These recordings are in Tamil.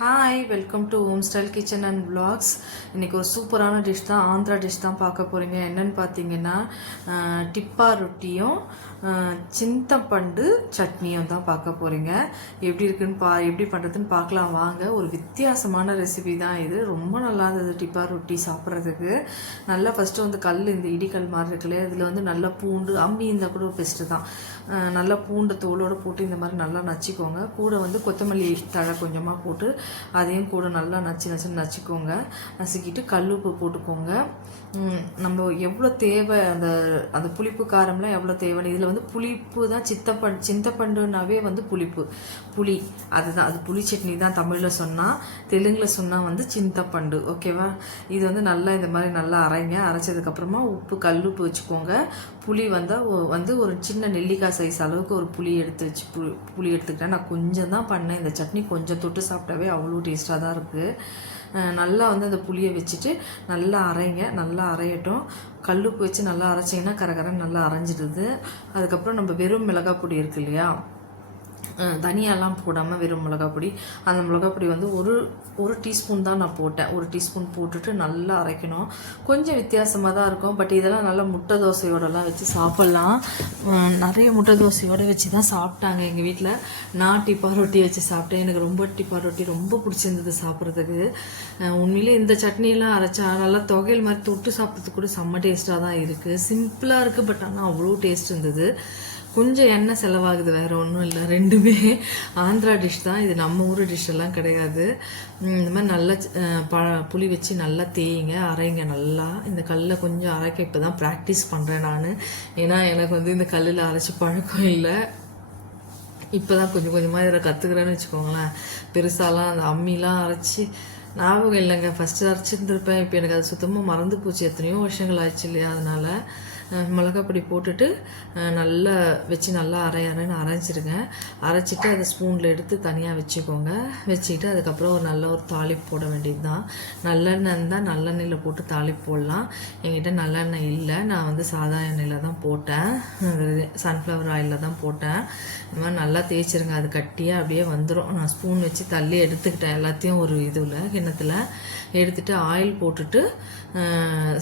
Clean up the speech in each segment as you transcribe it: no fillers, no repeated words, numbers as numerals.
Hi, welcome to home style kitchen and vlogs. இன்றைக்கி ஒரு சூப்பரான டிஷ் தான், ஆந்திரா டிஷ் தான் பார்க்க போகிறீங்க. என்னென்னு பார்த்தீங்கன்னா டிப்பா ரொட்டியும் சிந்தப்பண்டு சட்னியும் தான் பார்க்க போகிறீங்க. எப்படி இருக்குன்னு எப்படி பண்ணுறதுன்னு பார்க்கலாம் வாங்க. ஒரு வித்தியாசமான ரெசிபி தான் இது. ரொம்ப நல்லா இருந்தது டிப்பா ரொட்டி சாப்பிட்றதுக்கு. நல்லா ஃபஸ்ட்டு வந்து இந்த இடிக்கல் மாதிரி இருக்குல்லையே, இதில் வந்து நல்லா பூண்டு அம்மி இருந்தால் கூட பெஸ்ட்டு தான். நல்லா பூண்டு தோலோடு போட்டு இந்த மாதிரி நல்லா நச்சிக்கோங்க. கூட வந்து கொத்தமல்லி தழை கொஞ்சமாக போட்டு அதையும் கூட நல்லா நச்சுக்கோங்க. நசுக்கிட்டு கல்லுப்பு போட்டுக்கோங்க. நம்ம எவ்வளோ தேவை அந்த புளிப்பு காரம்லாம் எவ்வளோ தேவைன்னு. இதில் வந்து புளிப்பு தான். சிந்தப்பண்டுனாவே வந்து புளி அதுதான். அது புளி சட்னி தான் தமிழில் சொன்னால். தெலுங்கில் சொன்னால் வந்து சிந்தப்பண்டு. ஓகேவா? இது வந்து நல்லா இந்த மாதிரி நல்லா அரைச்சதுக்கப்புறமா கல்லுப்பு வச்சுக்கோங்க. புளி வந்து ஒரு சின்ன நெல்லிக்காய் சைஸ் அளவுக்கு ஒரு புளி எடுத்துக்கிட்டேன். நான் கொஞ்சம் தான் பண்ணேன். இந்த சட்னி கொஞ்சம் தொட்டு சாப்பிட்டாவே அவ்வளோ டேஸ்ட்டாக தான் இருக்குது. நல்லா வந்து அந்த புளியை வச்சுட்டு நல்லா நல்லா அரையட்டும். கல்லுப்பு வச்சு நல்லா அரைச்சிங்கன்னா கரகரன்னு நல்லா அரைஞ்சிடுது. அதுக்கப்புறம் நம்ம வெறும் மிளகாய் பொடி இருக்கு இல்லையா, தனியாலாம் போடாமல் வெறும் மிளகாய் பொடி. அந்த மிளகாய் பொடி வந்து ஒரு டீஸ்பூன் தான் நான் போட்டேன். ஒரு டீஸ்பூன் போட்டுட்டு நல்லா அரைக்கணும். கொஞ்சம் வித்தியாசமாக தான் இருக்கும். பட் இதெல்லாம் நல்லா முட்டை தோசையோடலாம் வச்சு சாப்பிட்லாம். நிறைய முட்டை தோசையோடு வச்சு தான் சாப்பிட்டாங்க எங்கள் வீட்டில். நான் டிப்பா ரொட்டி வச்சு சாப்பிட்டேன். எனக்கு ரொம்ப டிப்பா ரொட்டி ரொம்ப பிடிச்சிருந்தது சாப்பிட்றதுக்கு. உண்மையிலே இந்த சட்னியெல்லாம் அரைச்சா நல்லா தொகையில் மாதிரி தொட்டு சாப்பிட்றதுக்கு கூட செம்ம டேஸ்ட்டாக தான் இருக்குது. சிம்பிளாக இருக்குது, பட் ஆனால் அவ்வளோ டேஸ்ட் இருந்தது. கொஞ்சம் எண்ணெய் செலவாகுது, வேறு ஒன்றும் இல்லை. ரெண்டுமே ஆந்திரா டிஷ் தான் இது, நம்ம ஊர் டிஷ் எல்லாம் கிடையாது. இந்த மாதிரி நல்லா புளி வச்சு நல்லா தேய்ங்க, அரைங்க நல்லா. இந்த கல்லில் கொஞ்சம் அரைக்க இப்போ தான் ப்ராக்டிஸ் பண்ணுறேன் நான். ஏன்னா எனக்கு வந்து இந்த கல்லில் அரைச்சி பழக்கம் இல்லை. இப்போ தான் கொஞ்சம் கொஞ்சமாக இதில் கற்றுக்கிறேன்னு வச்சுக்கோங்களேன். பெருசாலாம் அந்த அம்மிலாம் அரைச்சி ஞாபகம் இல்லைங்க. ஃபஸ்ட்டு அரைச்சிருந்துருப்பேன். இப்போ எனக்கு அது சுத்தமாக மறந்து போச்சு. எத்தனையோ வருஷங்கள் ஆயிடுச்சு இல்லையா. அதனால் மிளகாப்பொடி போட்டுட்டு நல்லா வச்சு நல்லா அரைன்னு அரைச்சிருங்க. அரைச்சிட்டு அதை ஸ்பூனில் எடுத்து தனியாக வச்சுக்கோங்க. வச்சுக்கிட்டு அதுக்கப்புறம் ஒரு தாளிப்பு போட வேண்டியது தான். நல்லெண்ணெய் இருந்தால் நல்லெண்ணெயில் போட்டு தாளிப்பு போடலாம். என்கிட்ட நல்லெண்ணெய் இல்லை, நான் வந்து சாதா எண்ணெயில் தான் போட்டேன். சன்ஃப்ளவர் ஆயிலில் தான் போட்டேன். இந்த மாதிரி நல்லா தேய்ச்சிருங்க. அது கட்டியாக அப்படியே வந்துடும். நான் ஸ்பூன் வச்சு தள்ளி எடுத்துக்கிட்டேன் எல்லாத்தையும். ஒரு இதில் கிண்ணத்தில் எடுத்துகிட்டு ஆயில் போட்டுட்டு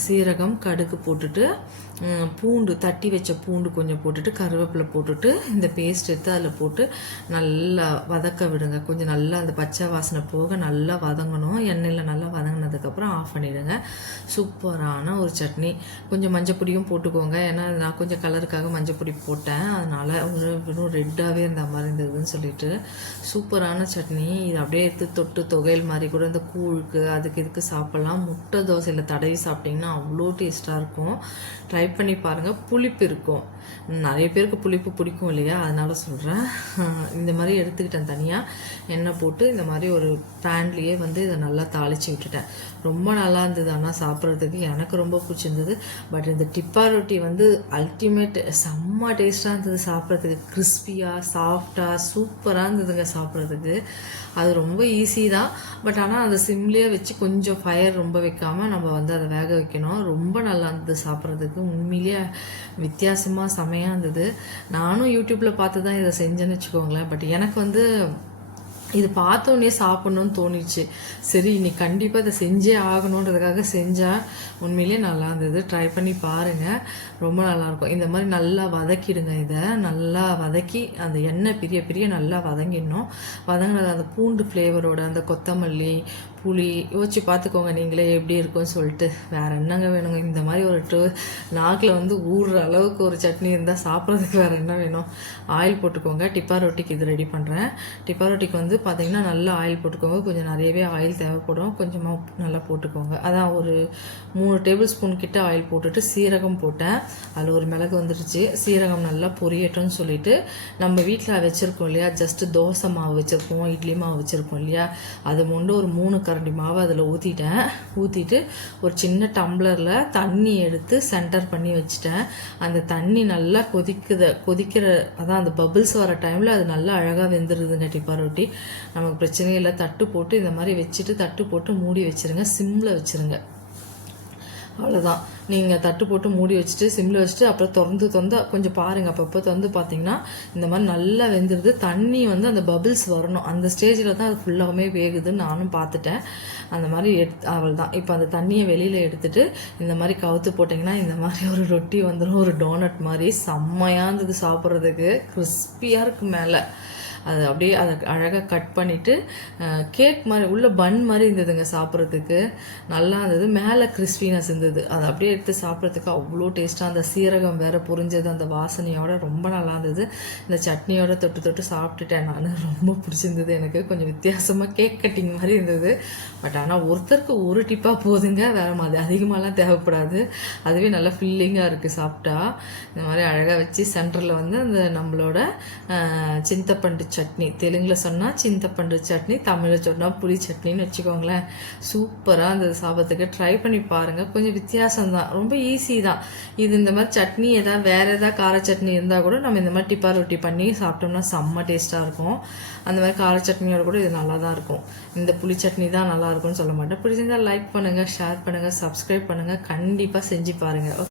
சீரகம் கடுகு போட்டுட்டு பூண்டு தட்டி வச்ச பூண்டு கொஞ்சம் போட்டுட்டு கருவேப்பிலை போட்டுட்டு இந்த பேஸ்ட் எடுத்து அதில் போட்டு நல்லா வதக்க விடுங்க. கொஞ்சம் நல்லா அந்த பச்சை வாசனை போக நல்லா வதங்கணும். எண்ணெயில் நல்லா வதங்கினதுக்கப்புறம் ஆஃப் பண்ணிவிடுங்க. சூப்பரான ஒரு சட்னி. கொஞ்சம் மஞ்சப்பொடியும் போட்டுக்கோங்க. ஏன்னா நான் கொஞ்சம் கலருக்காக மஞ்சப்பொடி போட்டேன். அதனால் வெறும் ரெட்டாகவே இருந்த மாதிரி இருந்ததுன்னு சொல்லிட்டு சூப்பரான சட்னி. இது அப்படியே எடுத்து தொட்டு தொகையில் மாதிரி கூட இந்த கூழுக்கு அதுக்கு இதுக்கு சாப்பிட்லாம். முட்டை தோசையில் தடவி சாப்பிட்டிங்கன்னா அவ்வளோ டேஸ்ட்டாக இருக்கும். ட்ரை பண்ணி பாருங்கள். புளிப்பு இருக்கும். நிறைய பேருக்கு புளிப்பு பிடிக்கும் இல்லையா, அதனால சொல்கிறேன். இந்த மாதிரி எடுத்துக்கிட்டேன். தனியாக எண்ணெய் போட்டு இந்த மாதிரி ஒரு பேன்லேயே வந்து இதை நல்லா தாளித்து விட்டுட்டேன். ரொம்ப நல்லா இருந்தது. ஆனால் சாப்பிட்றதுக்கு எனக்கு ரொம்ப பிடிச்சிருந்தது. பட் இந்த டிப்பா ரொட்டி வந்து அல்டிமேட், செம்ம டேஸ்ட்டாக இருந்தது சாப்பிட்றதுக்கு. கிறிஸ்பியாக சாஃப்டாக சூப்பராக இருந்ததுங்க சாப்பிட்றதுக்கு. அது ரொம்ப ஈஸி தான். பட் ஆனால் அந்த சிம்லேயே வச்சு கொஞ்சம் ஃபயர் ரொம்ப வைக்காமல் நம்ம வந்து அதை வேக வைக்கணும். ரொம்ப நல்லா இருந்தது சாப்பிட்றதுக்கு. உண்மையிலேயே வித்தியாசமாக செமையாக இருந்தது. நானும் யூடியூப்பில் பார்த்து தான் இதை செஞ்சேன்னு வச்சுக்கோங்களேன். பட் எனக்கு வந்து இது பார்த்தோன்னே சாப்பிட்ணுன்னு தோணிச்சு. சரி, இன்னைக்கு கண்டிப்பாக இதை செஞ்சே ஆகணுன்றதுக்காக செஞ்சால் உண்மையிலே நல்லா இருந்தது. ட்ரை பண்ணி பாருங்கள், ரொம்ப நல்லாயிருக்கும். இந்த மாதிரி நல்லா வதக்கிடுங்க. இதை நல்லா வதக்கி அந்த எண்ணெய் பிரிய நல்லா வதங்கிடணும். வதங்கினது அந்த பூண்டு ஃப்ளேவரோட அந்த கொத்தமல்லி புளி யோசிச்சு பார்த்துக்கோங்க நீங்களே எப்படி இருக்கும்னு சொல்லிட்டு. வேறு என்னங்க வேணுங்க? இந்த மாதிரி ஒரு நாக்கில் வந்து ஊறுற அளவுக்கு ஒரு சட்னி இருந்தால் சாப்பிட்றதுக்கு வேறு என்ன வேணும்? ஆயில் போட்டுக்கோங்க. டிப்பா ரொட்டிக்கு இது ரெடி பண்ணுறேன். டிப்பா ரொட்டிக்கு வந்து பார்த்திங்கன்னா நல்லா ஆயில் போட்டுக்கோங்க. கொஞ்சம் நிறையவே ஆயில் தேவைப்படும். கொஞ்சமாக நல்லா போட்டுக்கோங்க. அதான் ஒரு 3 டேபிள் ஸ்பூன் கிட்ட ஆயில் போட்டுட்டு சீரகம் போட்டேன். அதில் ஒரு மிளகு வந்துடுச்சு. சீரகம் நல்லா பொரியட்டும்னு சொல்லிட்டு நம்ம வீட்டில் வச்சுருக்கோம் இல்லையா, ஜஸ்ட்டு தோசை மாவு வச்சுருக்கோம், இட்லி மாவு வச்சுருக்கோம் இல்லையா, அது கொண்டு ஒரு 3 கரண்டி மாவு அதில் ஊற்றிட்டு ஒரு சின்ன டம்ளரில் தண்ணி எடுத்து சென்டர் பண்ணி வச்சுட்டேன். அந்த தண்ணி நல்லா கொதிக்கிற அதான் அந்த பபிள்ஸ் வர டைமில் அது நல்லா அழகாக வெந்துடுதுங்க டிப்பா ரொட்டி. நமக்கு பிரச்சனையே இல்லை. தட்டு போட்டு இந்த மாதிரி வச்சுட்டு தட்டு போட்டு மூடி வச்சுருங்க. சிம்மில் வச்சுருங்க. அவ்வளோதான். நீங்கள் தட்டு போட்டு மூடி வச்சுட்டு சிம்மில் வச்சுட்டு அப்புறம் திறந்து கொஞ்சம் பாருங்கள். அப்பப்போ திறந்து பார்த்தீங்கன்னா இந்த மாதிரி நல்லா வெந்துடுது. தண்ணி வந்து அந்த பபிள்ஸ் வரணும், அந்த ஸ்டேஜில் தான் அது ஃபுல்லாகவுமே வேகுதுன்னு நானும் பார்த்துட்டேன். அந்த மாதிரி அவள் தான். இப்போ அந்த தண்ணியை வெளியில் எடுத்துகிட்டு இந்த மாதிரி கவுத்து போட்டிங்கன்னா இந்த மாதிரி ஒரு ரொட்டி வந்துடும், ஒரு டோனட் மாதிரி. செம்மையாக இருந்தது சாப்பிட்றதுக்கு, கிறிஸ்பியாக இருக்குது மேலே. அது அப்படியே அதை அழகாக கட் பண்ணிவிட்டு கேக் மாதிரி உள்ள பன் மாதிரி இருந்ததுங்க, சாப்பிட்றதுக்கு நல்லா இருந்தது. மேலே கிறிஸ்பினஸ் இருந்தது. அதை அப்படியே எடுத்து சாப்பிட்றதுக்கு அவ்வளோ டேஸ்ட்டாக, அந்த சீரகம் வேறு புரிஞ்சது, அந்த வாசனையோட ரொம்ப நல்லா இருந்தது. இந்த சட்னியோட தொட்டு தொட்டு சாப்பிட்டுட்டேன் நான். ரொம்ப பிடிச்சிருந்தது எனக்கு. கொஞ்சம் வித்தியாசமாக கேக் கட்டிங் மாதிரி இருந்தது. பட் ஆனால் ஒருத்தருக்கு ஒரு டிப்பாக போதுங்க, வேறு மாதிரி அதிகமாகலாம் தேவைப்படாது. அதுவே நல்லா ஃபில்லிங்காக இருக்குது சாப்பிட்டா. இந்த மாதிரி அழகாக வச்சு சென்டரில் வந்து அந்த நம்மளோட சிந்தப்பண்டு சட்னி, தெலுங்கில் சொன்னால் சிந்தப்பண்டு சட்னி, தமிழில் சொன்னால் புளி சட்னின்னு வச்சுக்கோங்களேன். சூப்பராக அந்த சாப்பிட்றதுக்கு ட்ரை பண்ணி பாருங்கள். கொஞ்சம் வித்தியாசம்தான், ரொம்ப ஈஸி தான் இது. இந்த மாதிரி சட்னி வேறு ஏதாவது கார சட்னி இருந்தால் கூட நம்ம இந்த மாதிரி டிப்பா ரொட்டி பண்ணி சாப்பிட்டோம்னா செம்ம டேஸ்ட்டாக இருக்கும். அந்த மாதிரி கார சட்னியோட கூட இது நல்லா தான் இருக்கும். இந்த புளி சட்னி தான் நல்லா இருக்கும்னு சொல்ல மாட்டேன். பிடிச்சிருந்தால் லைக் பண்ணுங்கள், ஷேர் பண்ணுங்கள், சப்ஸ்கிரைப் பண்ணுங்கள். கண்டிப்பாக செஞ்சு பாருங்கள்.